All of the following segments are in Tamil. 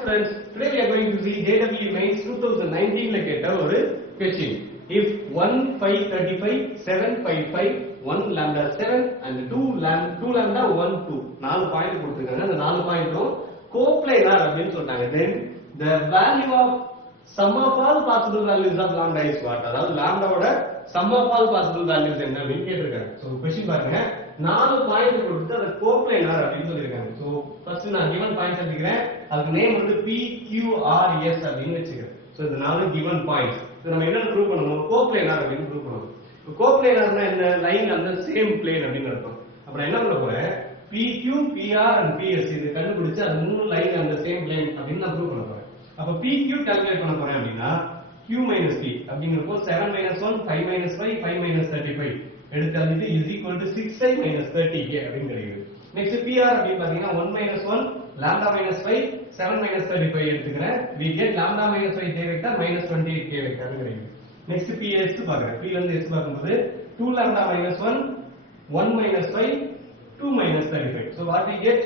students, today we are going to see JEE Mains 2019 ல கேட்ட ஒரு question. If 1 5 35 7 5 5 1 lambda 7 and 2 lambda 1 2 நாலு பாயிண்ட் கொடுத்திருக்காங்க. அந்த நாலு பாயிண்டும் கோப்ளைனார் அப்படினு சொல்றாங்க. Then the value of sum of all possible values of lambda is what? அதாவது லாம்டாவோட sum of all possible values என்ன அப்படினு கேட்டிருக்காங்க. சோ क्वेश्चन பாருங்க. நாலு பாயிண்ட் கொடுத்து அத கோப்ளைனார் அப்படினு சொல்லிருக்காங்க. சோ ஃபர்ஸ்ட் நான் given பாயிண்ட்ஸ் எடுத்துக்கிறேன். அதுக்கு நேம் வந்து PQRS அப்படினு வெச்சுக்கிறேன். சோ இந்த நாலு given points. இது நம்ம என்ன ப்ரூவ் பண்ணனும்? கோப்ளைனார் அப்படினு ப்ரூவ் பண்ணனும். இப்போ கோப்ளைனார்னா என்ன? லைன் அந்த சேம் பிளேன் அப்படினு அர்த்தம். அப்ப நான் என்ன பண்ண போறேன்? PQ, PR and PS இது கண்டுபிடிச்சு அது மூணு லைன் அந்த சேம் பிளேன் அப்படினு நான் ப்ரூவ் பண்ண போறேன். அப்ப PQ கால்குலேட் பண்ண போறேன் அப்படினா Q - P அப்படிங்கறப்போ 7 - 1 5 - 5 5 - 35 எடுத்தாலிட்டு is equal to 6i - 30k அப்படினு கிடைக்குது. நெக்ஸ்ட் PR அப்படி பாத்தீங்கன்னா 1 - 1 lambda - 5 7 - 35 எடுத்துக்கிறேன். we get lambda - 5 j vector -28k vector கிடைக்குது. நெக்ஸ்ட் PS பார்க்கறேன். P ல இருந்து S பார்க்கும்போது 2 lambda - 1 1 - 5 2 - 35. so what we get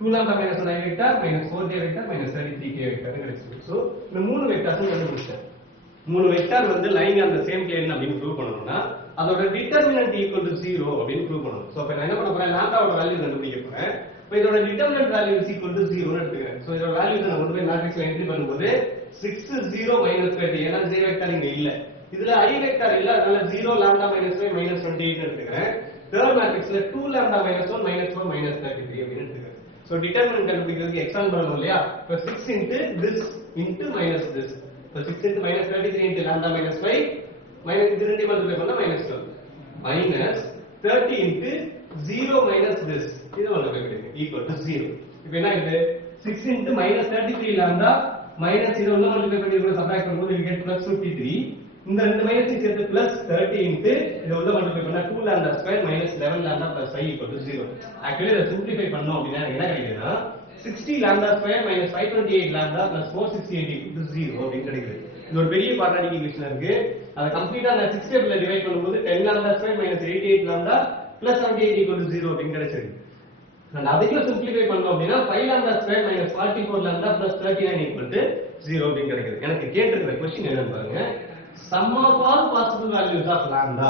2 lambda - 1 I vector -4j vector -33k vector கிடைச்சிருக்கு. so இந்த மூணு வெக்டர்ஸும் கண்டுபிடிச்சேன். மூணு வெக்டர் வந்து லைன் அந்த சேம் பிளேன் அப்படினு ப்ரூவ் பண்ணனும்னா அதோட டிட்டர்மினன்ட் ஈக்குவல் டு 0 அப்படினு ப்ரூவ் பண்ணனும். சோ இப்போ நான் என்ன பண்ண போறேன்? லாம்டாவோட வேல்யூ கண்டுபிடிக்க போறேன். இப்போ இதோட determinant value is equal to 0 ன்னு எடுத்துக்கிறேன். சோ இதோட வேல்யூஸ் நான் கொண்டு போய் மேட்ரிக்ஸ்ல என்ட்ரி பண்ணும்போது 6 0 -30 ஏனா j வெக்டர் இங்க இல்ல. இதுல I வெக்டர் இல்ல. அதனால 0 lambda - 5 -28 ன்னு எடுத்துக்கிறேன். தேர்ட் மேட்ரிக்ஸ்ல 2 lambda - 1 -4 -33 அப்படினு எடுத்துக்கிறேன். சோ டிட்டர்மினன்ட் கண்டுபிடிக்கிறதுக்கு எக்ஸ்பாண்ட் பண்ணனும் இல்லையா? இப்போ 6 into this into minus this. So 6 into -33 into lambda - 5 minus இது ரெண்டு மல்டிப்ளை பண்ணா -12 minus 30 into 0 minus this இது மல்டிப்ளை பண்ணுங்க equal to 0. இப்போ என்ன இது 6 into -33 lambda minus இது உள்ள மல்டிப்ளை பண்ணி இத சப்ட்ராக்ட் பண்ணும்போது we get plus 53. இந்த ரெண்டு மைனஸ் சேர்த்து plus 30 into இது உள்ள மல்டிப்ளை பண்ணா 2 lambda square minus 11 lambda plus 5 equal to 0. Actually இத சிம்பிளிஃபை பண்ணோம் அப்படினா என்ன கிடைக்குதுன்னா 60 lambda square minus 528 lambda plus 468 equal to 0 அப்படினு கிடைக்குது. இது ஒரு பெரிய குவாட்ராட்டிக் ஈக்குவேஷன் இருக்கு. அத கம்ப்ளீட்டா நான் 6 டேபிள்ல டிவைட் பண்ணும்போது 10 lambda square minus 88 lambda plus 78 equal to 0 அப்படினு கிடைச்சிருக்கு. and அதையும் சிம்பிளிஃபை பண்ணோம் அப்படினா 5 lambda square minus 44 lambda plus 39 equal to 0 அப்படினு கிடைக்குது. எனக்கு கேட்டிருக்கிற क्वेश्चन என்னன்னு பாருங்க. sum of all possible values of lambda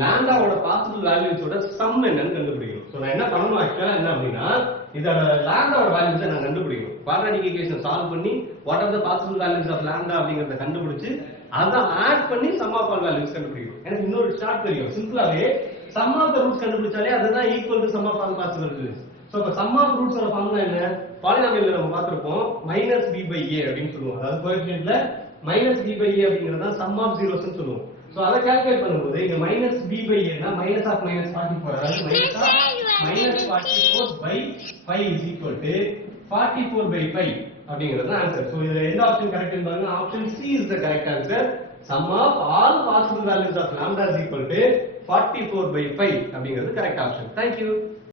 லாம்டாவோட பாசிபிள் வேல்யூஸோட சம் என்னன்னு கண்டுபிடிக்கணும். சோ நான் என்ன பண்ணனும் ஆக்சுவலா என்ன அப்படினா இதோட லாம்டாவோட வேல்யூஸை நான் கண்டுபிடிக்கணும். குவாட்ராட்டிக் ஈக்குவேஷன் சால்வ் பண்ணி what are the possible values of lambda அப்படிங்கறத கண்டுபிடிச்சு அத ஆட் பண்ணி சம் ஆஃப் ஆல் வேல்யூஸ் கண்டுபிடிக்கணும். எனக்கு இன்னொரு ஷார்ட் தெரியும். சிம்பிளாவே சம் ஆஃப் தி ரூட்ஸ் கண்டுபிடிச்சாலே அதுதான் equal to sum of all possible values. So இப்ப சம் ஆஃப் ரூட்ஸோட ஃபார்முலா என்ன? பாலினாமியல்ல நம்ம பார்த்திருப்போம் -b/a அப்படினு சொல்லுவோம். அதாவது கோஎஃபிஷியன்ட்ல -b/a அப்படிங்கறது தான் சம் ஆஃப் ஜீரோஸ் னு சொல்லுவோம். சோ அத கால்குலேட் பண்ணும்போது இங்க -b/a னா minus of -44 அதாவது -44/5 is equal to 44/5 அப்படிங்கிறது ஆன்சர். சோ இதுல எந்த ஆப்ஷன் கரெக்ட்னு பாருங்க. Option C is the correct answer. Sum of all possible values of lambda is equal to 44/5 அப்படிங்கிறது கரெக்ட் ஆப்ஷன். Thank you.